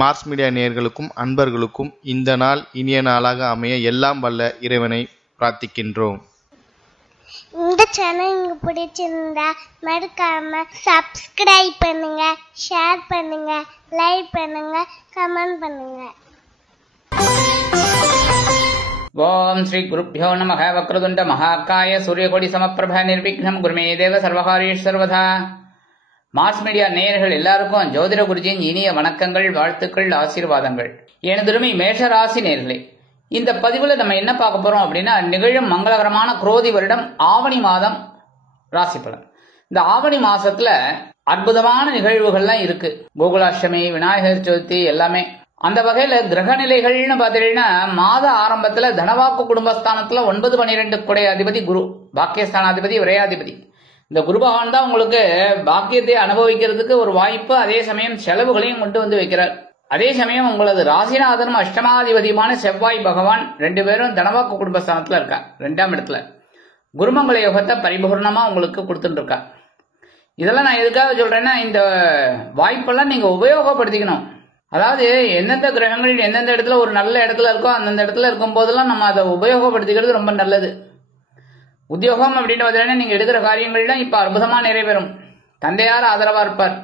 Mars media நேயர்களுக்கும் அன்பர்களுக்கும் இந்த நாள் இனிய நாளாக அமைய எல்லாம் வல்ல இறைவனை பிரார்த்திக்கின்றோம். இந்த சேனல் உங்களுக்கு பிடிச்சிருந்தா மறக்காம சப்ஸ்கிரைப் பண்ணுங்க, ஷேர் பண்ணுங்க, லைக் பண்ணுங்க, கமெண்ட் பண்ணுங்க. ஓம் ஸ்ரீ குருப்யோ நமः. வக்ரதுண்ட மகாகாய சூரியகோடி சமப்பிரப நிர்விக்னம் குருமே தேவ சர்வகாரியேஷு சர்வதா. மாஸ் மீடியா நேயர்கள் எல்லாருக்கும் ஜோதிட குருஜியின் இனிய வணக்கங்கள், வாழ்த்துக்கள், ஆசீர்வாதங்கள். எனதுருமை மேஷராசி நேயர்களே, இந்த பதிவுல நம்ம என்ன பார்க்க போறோம் அப்படின்னா, நிகழும் மங்களகரமான குரோதி வருடம் ஆவணி மாதம் ராசி பலன். இந்த ஆவணி மாசத்துல அற்புதமான நிகழ்வுகள்லாம் இருக்கு. கோகுலாஷ்டமி, விநாயகர் சதுர்த்தி எல்லாமே. அந்த வகையில கிரக நிலைகள்னு பாத்தீங்கன்னா, மாத ஆரம்பத்துல தனவாக்கு குடும்பஸ்தானத்துல 9, 12 குடைய அதிபதி குரு, பாக்கியஸ்தானாதிபதி, விரையாதிபதி. இந்த குரு பகவான் தான் உங்களுக்கு பாக்கியத்தை அனுபவிக்கிறதுக்கு ஒரு வாய்ப்பு, அதே சமயம் செலவுகளையும் கொண்டு வந்து வைக்கிறார். அதே சமயம் உங்களது ராசிநாதனும் அஷ்டமாதிபதியுமான செவ்வாய் பகவான் 2 பேரும் தனவாக்கு குடும்பஸ்தானத்துல இருக்கா, 2ஆம் இடத்துல. குருமங்கள யோகத்தை பரிபூர்ணமா உங்களுக்கு கொடுத்துட்டு இருக்கா. இதெல்லாம் நான் எதுக்காக சொல்றேன்னா, இந்த வாய்ப்பெல்லாம் நீங்க உபயோகப்படுத்திக்கணும். அதாவது எந்தெந்த கிரகங்கள் எந்தெந்த இடத்துல ஒரு நல்ல இடத்துல இருக்கோ அந்தந்த இடத்துல இருக்கும் போதெல்லாம் நம்ம அதை உபயோகப்படுத்திக்கிறது ரொம்ப நல்லது. உத்தியோகம் அப்படின்னு பார்த்தீங்கன்னா, நீங்க எடுக்கிற காரியங்கள்லாம் இப்ப அற்புதமா நிறைவேறும். தந்தையார் ஆதரவா இருப்பார்,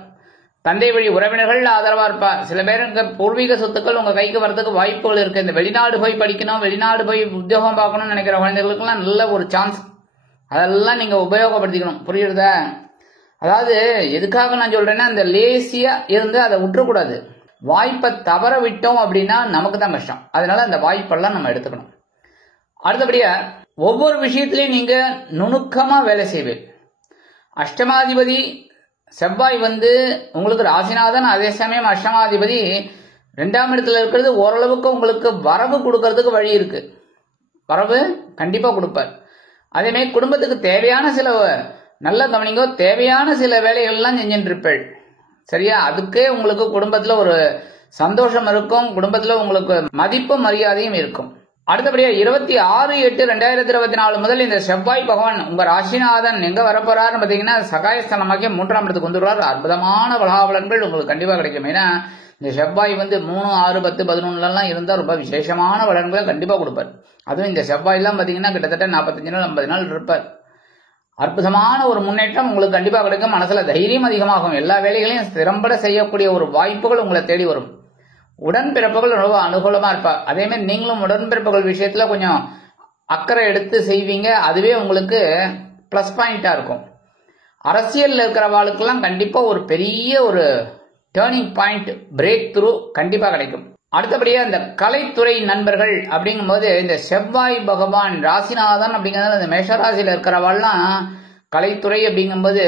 தந்தை வழி உறவினர்கள் ஆதரவா இருப்பார். சில பேருக்கு பூர்வீக சொத்துக்கள் உங்க கைக்கு வரதுக்கு வாய்ப்புகள் இருக்கு. இந்த வெளிநாடு போய் படிக்கணும், வெளிநாடு போய் உத்தியோகம் பார்க்கணும்னு நினைக்கிற குழந்தைகளுக்கெல்லாம் நல்ல ஒரு சான்ஸ். அதெல்லாம் நீங்க உபயோகப்படுத்திக்கணும். புரியுறதா? அதாவது எதுக்காக நான் சொல்றேன்னா, இந்த லேசியா இருந்து அதை விட்டுறக்கூடாது. வாய்ப்பை தவற விட்டோம் அப்படின்னா நமக்கு தான் கஷ்டம். அதனால அந்த வாய்ப்பெல்லாம் நம்ம எடுத்துக்கணும். அடுத்தபடியா ஒவ்வொரு விஷயத்திலையும் நீங்க நுணுக்கமா வேலை செய்வீங்க. அஷ்டமாதிபதி செவ்வாய் உங்களுக்கு ராசிநாதன், அதே சமயம் அஷ்டமாதிபதி 2ஆம் இடத்துல இருக்கிறது. ஓரளவுக்கு உங்களுக்கு வரவு கொடுக்கறதுக்கு வழி இருக்கு. வரவு கண்டிப்பா கொடுப்பார். அதே மாதிரி குடும்பத்துக்கு தேவையான சில நல்ல கவனிங்கோ, தேவையான சில வேலைகள்லாம் செஞ்சுட்டு இருப்பேள். சரியா? அதுக்கே உங்களுக்கு குடும்பத்துல ஒரு சந்தோஷம் இருக்கும், குடும்பத்துல உங்களுக்கு மதிப்பு மரியாதையும் இருக்கும். அடுத்தபடியா 26/8/2024 முதல் இந்த செவ்வாய் பகவான் உங்க ராசிநாதன் எங்க வரப்போறாருன்னு பாத்தீங்கன்னா, சகாயஸ்தானமாகிய 3ஆம் இடத்துக்கு வந்துடுவார். அற்புதமான பலாபலன்கள் உங்களுக்கு கண்டிப்பா கிடைக்கும். ஏன்னா இந்த செவ்வாய் 3, 6, 10, 11 இருந்தா ரொம்ப விசேஷமான பலன்களை கண்டிப்பா கொடுப்பார். அதுவும் இந்த செவ்வாய் எல்லாம் பாத்தீங்கன்னா கிட்டத்தட்ட 45 நாள் 50 நாள் இருப்பார். அற்புதமான ஒரு முன்னேற்றம் உங்களுக்கு கண்டிப்பா கிடைக்கும். மனசுல தைரியம் அதிகமாகும். எல்லா வேலைகளையும் திறம்பட செய்யக்கூடிய ஒரு வாய்ப்புகள் உங்களை தேடி வரும். உடன்பிறப்புகள் ரொம்ப அனுகூலமா இருப்பார். அதே மாதிரி நீங்களும் உடன்பிறப்புகள் விஷயத்துல கொஞ்சம் அக்கறை எடுத்து செய்வீங்க. அதுவே உங்களுக்கு பிளஸ் பாயிண்டா இருக்கும். அரசியல்ல இருக்கிறவாளுக்கெல்லாம் கண்டிப்பா ஒரு பெரிய ஒரு டேர்னிங் பாயிண்ட், பிரேக் த்ரூ கண்டிப்பா கிடைக்கும். அடுத்தபடியா இந்த கலைத்துறை நண்பர்கள் அப்படிங்கும்போது, இந்த செவ்வாய் பகவான் ராசிநாதன் அப்படிங்கிறது இந்த மேஷராசியில இருக்கிறவாள்லாம் கலைத்துறை அப்படிங்கும்போது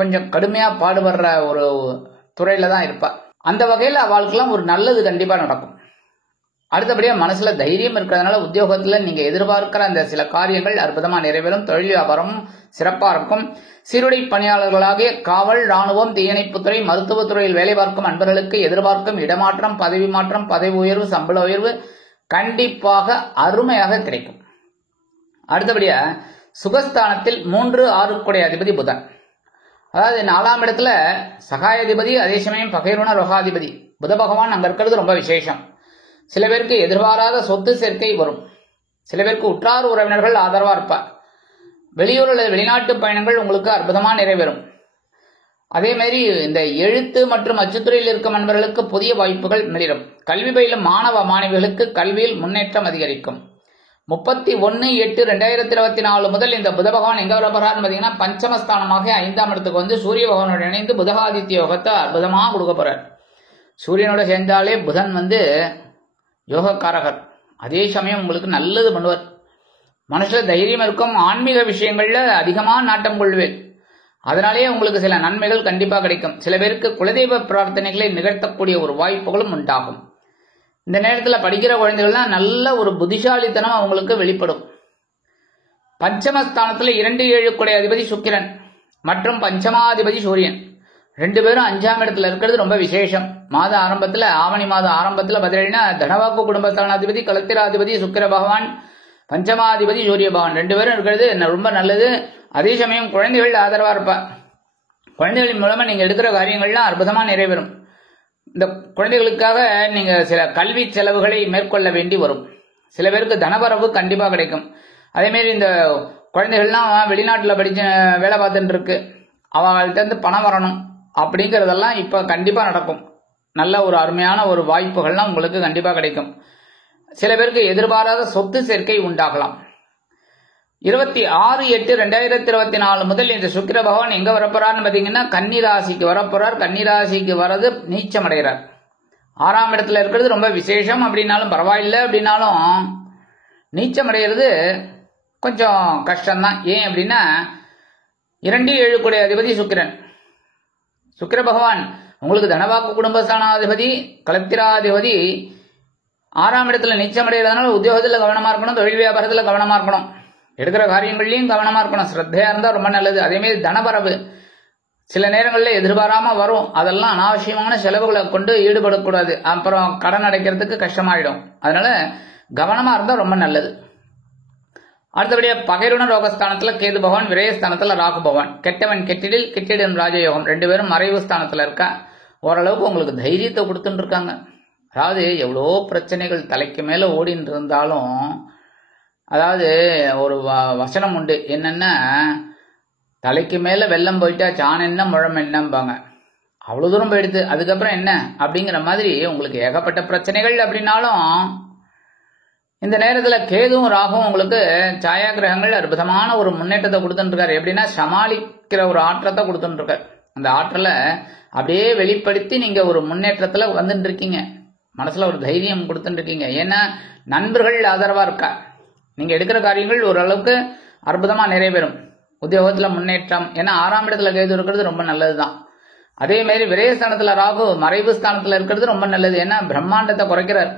கொஞ்சம் கடுமையா பாடுபடுற ஒரு துறையில தான் இருப்பா. அந்த வகையில் அவளுக்கெல்லாம் ஒரு நல்லது கண்டிப்பா நடக்கும். அடுத்தபடியா மனசுல தைரியம் இருக்கிறதுனால உத்தியோகத்துல நீங்க எதிர்பார்க்கிற அந்த சில காரியங்கள் அற்புதமா நிறைவேறும். தொழில் வியாபாரம் சிறப்பா இருக்கும். சீருடை பணியாளர்களாகிய காவல், ராணுவம், தீயணைப்புத்துறை, மருத்துவத்துறையில் வேலை பார்க்கும் அன்பர்களுக்கு எதிர்பார்க்கும் இடமாற்றம், பதவி மாற்றம், பதவி உயர்வு, சம்பள உயர்வு கண்டிப்பாக அருமையாக கிடைக்கும். அடுத்தபடியா சுகஸ்தானத்தில் 3, 6 குடைய அதிபதி புதன். அதாவது 4ஆம் இடத்துல சகாயாதிபதி, அதே சமயம் பகைருண ரோகாதிபதி புத பகவான் அங்க இருக்கிறது ரொம்ப விசேஷம். சில பேருக்கு எதிர்பாராத சொத்து சேர்க்கை வரும். சில பேருக்கு உற்றார் உறவினர்கள் ஆதரவா இருப்பார். வெளியூர் அல்லது வெளிநாட்டு பயணங்கள் உங்களுக்கு அற்புதமா நிறைவேறும். அதே மாதிரி இந்த எழுத்து மற்றும் அச்சுத்துறையில் இருக்கும் நண்பர்களுக்கு புதிய வாய்ப்புகள் மிளிரும். கல்வி பயிலும் மாணவ மாணவிகளுக்கு கல்வியில் முன்னேற்றம் அதிகரிக்கும். 31/8/2024 முதல் இந்த புத பகவான் எங்க வரப்போறாருன்னு பாத்தீங்கன்னா, பஞ்சமஸ்தானமாக 5ஆம் இடத்துக்கு சூரிய பகவானோட இணைந்து புதகாதித்ய யோகத்தை அற்புதமா கொடுக்க போறார். சூரியனோட சேர்ந்தாலே புதன் யோகக்காரகர். அதே சமயம் உங்களுக்கு நல்லது பண்ணுவார். மனசுல தைரியம் இருக்கும். ஆன்மீக விஷயங்கள்ல அதிகமா நாட்டம் கொள்வேன். அதனாலேயே உங்களுக்கு சில நன்மைகள் கண்டிப்பா கிடைக்கும். சில பேருக்கு குலதெய்வ பிரார்த்தனைகளை நிகழ்த்தக்கூடிய ஒரு வாய்ப்புகளும் உண்டாகும். இந்த நேரத்தில் படிக்கிற குழந்தைகள்லாம் நல்ல ஒரு புத்திசாலித்தனம் அவங்களுக்கு வெளிப்படும். பஞ்சமஸ்தானத்துல 2, 7 குடைய அதிபதி சுக்கிரன் மற்றும் பஞ்சமாதிபதி சூரியன் 2 பேரும் 5ஆம் இடத்துல இருக்கிறது ரொம்ப விசேஷம். மாத ஆரம்பத்துல, ஆவணி மாத ஆரம்பத்துல பார்த்தீங்கன்னா, தனவாக்கு குடும்பஸ்தானாதிபதி கலத்திராதிபதி சுக்கிர பகவான், பஞ்சமாதிபதி சூரிய பகவான் 2 பேரும் இருக்கிறது ரொம்ப நல்லது. அதே சமயம் குழந்தைகள் ஆதரவா இருப்பா. குழந்தைகளின் மூலமா நீங்க எடுக்கிற காரியங்கள்லாம் அற்புதமா நிறைவேறும். இந்த குழந்தைகளுக்காக நீங்க சில கல்வி செலவுகளை மேற்கொள்ள வேண்டி வரும். சில பேருக்கு தனவரவு கண்டிப்பா கிடைக்கும். அதே மாதிரி இந்த குழந்தைகள்லாம் வெளிநாட்டுல படிச்சு வேலை பார்த்துட்டு இருக்கு, அவங்கள்ட்ட இருந்து பணம் வரணும் அப்படிங்கறதெல்லாம் இப்ப கண்டிப்பா நடக்கும். நல்ல ஒரு அருமையான ஒரு வாய்ப்புகள்லாம் உங்களுக்கு கண்டிப்பா கிடைக்கும். சில பேருக்கு எதிர்பாராத சொத்து சேர்க்கை உண்டாகலாம். 26/8/2024 முதல் இந்த சுக்கிர பகவான் எங்க வரப்போறான்னு பாத்தீங்கன்னா கன்னி ராசிக்கு வரப்போறார். கன்னி ராசிக்கு வர்றது நீச்சம் அடைகிறார். 6ஆம் இடத்துல இருக்கிறது ரொம்ப விசேஷம் அப்படின்னாலும் பரவாயில்லை, அப்படின்னாலும் நீச்சம் அடைகிறது கொஞ்சம் கஷ்டம்தான். ஏன் அப்படின்னா 2-7 கூடிய அதிபதி சுக்கிரன். சுக்கிர பகவான் உங்களுக்கு தனவாக்கு குடும்பஸ்தானாதிபதி, கலத்திராதிபதி 6ஆம் இடத்துல நீச்சம் அடைகிறதுனால உத்தியோகத்துல கவனமா இருக்கணும், தொழில் வியாபாரத்துல கவனமா இருக்கணும், எடுக்கிற காரியங்கள்லயும் கவனமா இருக்கணும். ஸ்ரத்தையா இருந்தா ரொம்ப நல்லது. அதே மாதிரி தனவரவு சில நேரங்களில் எதிர்பாராம வரும். அதெல்லாம் அனாவசியமான செலவுகளை கொண்டு ஈடுபடக்கூடாது. அப்புறம் கடன் அடைக்கிறதுக்கு கஷ்டமாயிடும். அதனால கவனமா இருந்தா ரொம்ப நல்லது. அடுத்தபடியா பகைருண ரோகஸ்தானத்துல கேது பகவான், விரயஸ்தானத்துல ராகு பகவான். கெட்டவன் கெட்டிடில் கிட்டிடன் ராஜயோகம், 2 பேரும் மறைவு ஸ்தானத்துல இருக்கா. ஓரளவுக்கு உங்களுக்கு தைரியத்தை கொடுத்துட்டு இருக்காங்க. அதாவது எவ்வளோ பிரச்சனைகள் தலைக்கு மேல ஓடின்னு இருந்தாலும், அதாவது ஒரு வசனம் உண்டு, என்னன்னா தலைக்கு மேல வெள்ளம் போயிட்டா சாணம் என்ன முழம் என்னம்பாங்க. அவ்வளவு தூரம் போயிடுது, அதுக்கப்புறம் என்ன அப்படிங்கிற மாதிரி உங்களுக்கு ஏகப்பட்ட பிரச்சனைகள். அப்படின்னாலும் இந்த நேரத்துல கேதுவும் ராகும் உங்களுக்கு சாயா கிரகங்கள் அற்புதமான ஒரு முன்னேற்றத்தை கொடுத்துட்டு இருக்காரு. எப்படின்னா சமாளிக்கிற ஒரு ஆற்றத்தை கொடுத்துட்டு இருக்காரு. அந்த ஆற்றலை அப்படியே வெளிப்படுத்தி நீங்க ஒரு முன்னேற்றத்துல வந்துட்டு இருக்கீங்க. மனசுல ஒரு தைரியம் கொடுத்துட்டு இருக்கீங்க. ஏன்னா நண்பர்கள் ஆதரவா இருக்கா. நீங்க எடுக்கிற காரியங்கள் ஓரளவுக்கு அற்புதமா நிறைவேறும். உத்தியோகத்துல முன்னேற்றம். ஏன்னா 6ஆம் இடத்துல கேது இருக்கிறது ரொம்ப நல்லதுதான். அதே மாதிரி விரயஸ்தானத்துல ராகு மறைவு ஸ்தானத்துல இருக்கிறது ரொம்ப நல்லது. ஏன்னா பிரம்மாண்டத்தை குறைக்கிறார்.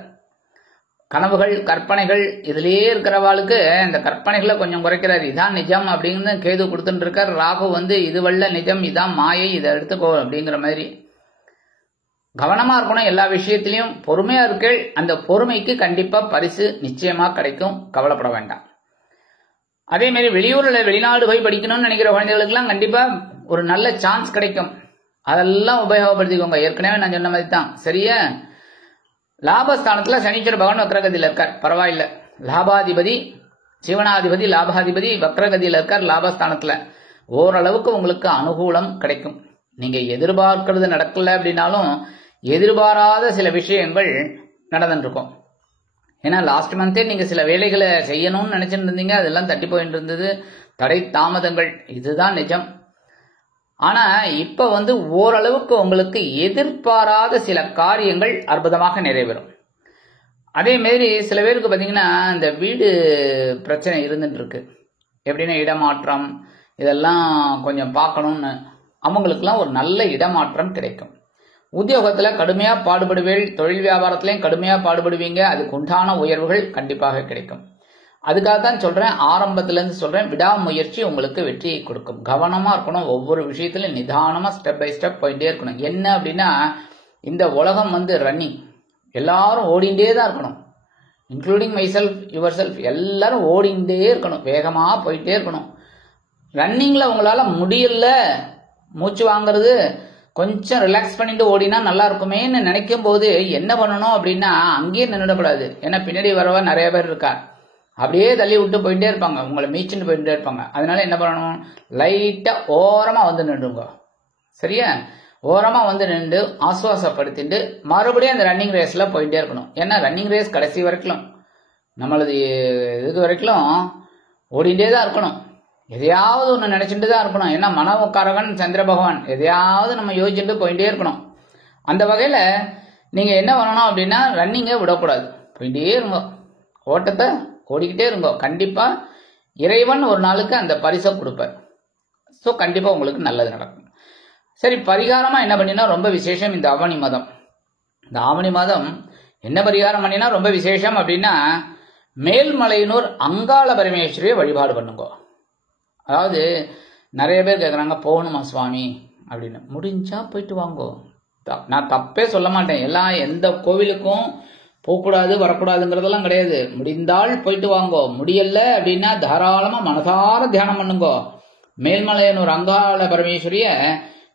கனவுகள் கற்பனைகள் இதுலயே இருக்கிறவாளுக்கு இந்த கற்பனைகளை கொஞ்சம் குறைக்கிறார். இதான் நிஜம் அப்படின்னு கேது கொடுத்துட்டு இருக்கார். ராகு இதுவல்ல நிஜம், இதான் மாயை, இதை எடுத்துக்கோ அப்படிங்கிற மாதிரி கவனமா இருக்கணும். எல்லா விஷயத்திலையும் பொறுமையா இருக்கு. அந்த பொறுமைக்கு கண்டிப்பா பரிசு நிச்சயமா கிடைக்கும், கவலைப்பட வேண்டாம். அதே மாதிரி வெளியூர்ல வெளிநாடு போய் படிக்கணும்னு நினைக்கிற குழந்தைகளுக்கு எல்லாம் கண்டிப்பா ஒரு நல்ல சான்ஸ் கிடைக்கும். அதெல்லாம் உபயோகப்படுத்திக்கோங்க. ஏற்கனவே நான் சொன்ன மாதிரி தான். சரியா? லாபஸ்தானத்துல சனீஸ்வர பகவான் வக்ரகதியில இருக்கார். பரவாயில்ல. லாபாதிபதி சிவனாதிபதி லாபாதிபதி வக்ரகதியில இருக்கார் லாபஸ்தானத்துல. ஓரளவுக்கு உங்களுக்கு அனுகூலம் கிடைக்கும். நீங்க எதிர்பார்க்கிறது நடக்கல அப்படின்னாலும் எதிர்பாராத சில விஷயங்கள் நடந்துட்டு இருக்கும். ஏன்னா லாஸ்ட் மந்தே நீங்க சில வேலைகளை செய்யணும்னு நினைச்சிட்டு இருந்தீங்க, அதெல்லாம் தட்டி போயிட்டு இருந்தது, தடை தாமதங்கள், இதுதான் நிஜம். ஆனா இப்ப ஓரளவுக்கு உங்களுக்கு எதிர்பாராத சில காரியங்கள் அற்புதமாக நிறைவேறும். அதே மாதிரி சில பேருக்கு பாத்தீங்கன்னா இந்த வீடு பிரச்சனை இருந்துட்டு இருக்கு. எப்படின்னா இடமாற்றம், இதெல்லாம் கொஞ்சம் பார்க்கணும்னு அவங்களுக்குலாம் ஒரு நல்ல இடமாற்றம் கிடைக்கும். உத்தியோகத்துல கடுமையா பாடுபடுவீர்கள், தொழில் வியாபாரத்திலையும் கடுமையா பாடுபடுவீங்க. அதுக்கு உண்டான உயர்வுகள் கண்டிப்பாக கிடைக்கும். அதுக்காகத்தான் சொல்றேன், ஆரம்பத்துல இருந்து சொல்றேன், விடாமுயற்சி உங்களுக்கு வெற்றியை கொடுக்கும். கவனமா இருக்கணும். ஒவ்வொரு விஷயத்திலும் நிதானமா ஸ்டெப் பை ஸ்டெப் போயிட்டே இருக்கணும். என்ன அப்படின்னா இந்த உலகம் ரன்னிங், எல்லாரும் ஓடிண்டே தான் இருக்கணும். Including my self, your self, எல்லாரும் ஓடிண்டே இருக்கணும், வேகமா போயிட்டே இருக்கணும். ரன்னிங்ல உங்களால முடியல, மூச்சு வாங்குறது, கொஞ்சம் ரிலாக்ஸ் பண்ணிட்டு ஓடினா நல்லா இருக்குமேன்னு நினைக்கும் போது என்ன பண்ணணும் அப்படின்னா அங்கேயே நின்றுடக்கூடாது. ஏன்னா பின்னாடி வரவா நிறைய பேர் இருக்கா, அப்படியே தள்ளி விட்டு போயிட்டே இருப்பாங்க, உங்களை மீச்சுட்டு போயிட்டே இருப்பாங்க. அதனால என்ன பண்ணணும், லைட்டா ஓரமா நின்றுங்க. சரியா? ஓரமா நின்று ஆசுவாசப்படுத்திட்டு மறுபடியும் அந்த ரன்னிங் ரேஸ்ல போயிட்டே இருக்கணும். ஏன்னா ரன்னிங் ரேஸ் கடைசி வரைக்கும் நம்மளது இதுக்கு வரைக்கும் ஓடிட்டே தான் இருக்கணும். எதையாவது ஒன்று நினைச்சுட்டு தான் இருக்கணும். ஏன்னா மனோகாரகன் சந்திர பகவான், எதையாவது நம்ம யோசிச்சுட்டு போயிட்டே இருக்கணும். அந்த வகையில நீங்க என்ன பண்ணணும் அப்படின்னா ரன்னிங்கை விடக்கூடாது, போயிட்டே இருங்க, ஓட்டத்தை ஓடிக்கிட்டே இருங்க. கண்டிப்பா இறைவன் ஒரு நாளுக்கு அந்த பரிசை கொடுப்பார். ஸோ கண்டிப்பா உங்களுக்கு நல்லது நடக்கும். சரி, பரிகாரமா என்ன பண்ணினா ரொம்ப விசேஷம். இந்த ஆவணி மாதம், இந்த ஆவணி மாதம் என்ன பரிகாரம் பண்ணினா ரொம்ப விசேஷம் அப்படின்னா மேல்மலையனூர் அங்காள பரமேஸ்வரியை வழிபாடு பண்ணுங்க. அதாவது நிறைய பேர் கேட்குறாங்க போகணுமா சுவாமி அப்படின்னு. முடிஞ்சா போயிட்டு வாங்கோ. நான் தப்பே சொல்ல மாட்டேன். எந்த கோவிலுக்கும் போகக்கூடாது வரக்கூடாதுங்கிறதெல்லாம் கிடையாது. முடிந்தால் போயிட்டு வாங்கோ, முடியல அப்படின்னா தாராளமா மனதார தியானம் பண்ணுங்கோ. மேல்மலையனூர் அங்காள பரமேஸ்வரிய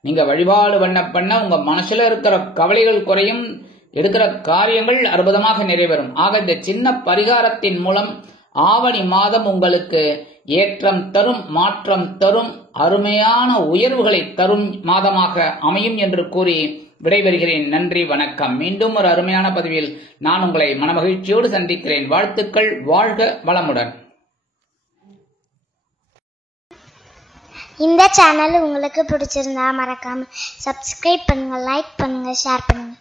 நீங்க வழிபாடு பண்ண உங்க மனசுல இருக்கிற கவலைகள் குறையும், எடுக்கிற காரியங்கள் அற்புதமாக நிறைவேறும். ஆக இந்த சின்ன பரிகாரத்தின் மூலம் ஆவணி மாதம் உங்களுக்கு ஏற்றம் தரும், மாற்றம் தரும், அருமையான உயர்வுகளை தரும் மாதமாக அமையும் என்று கூறி விடைபெறுகிறேன். நன்றி, வணக்கம். மீண்டும் ஒரு அருமையான பதிவில் நான் உங்களை மனமகிழ்ச்சியோடு சந்திக்கிறேன். வாழ்த்துக்கள். வாழ்க வளமுடன். இந்த சேனல் உங்களுக்கு பிடிச்சிருந்தா மறக்காம சப்ஸ்கிரைப் பண்ணுங்க, லைக் பண்ணுங்க, ஷேர் பண்ணுங்க.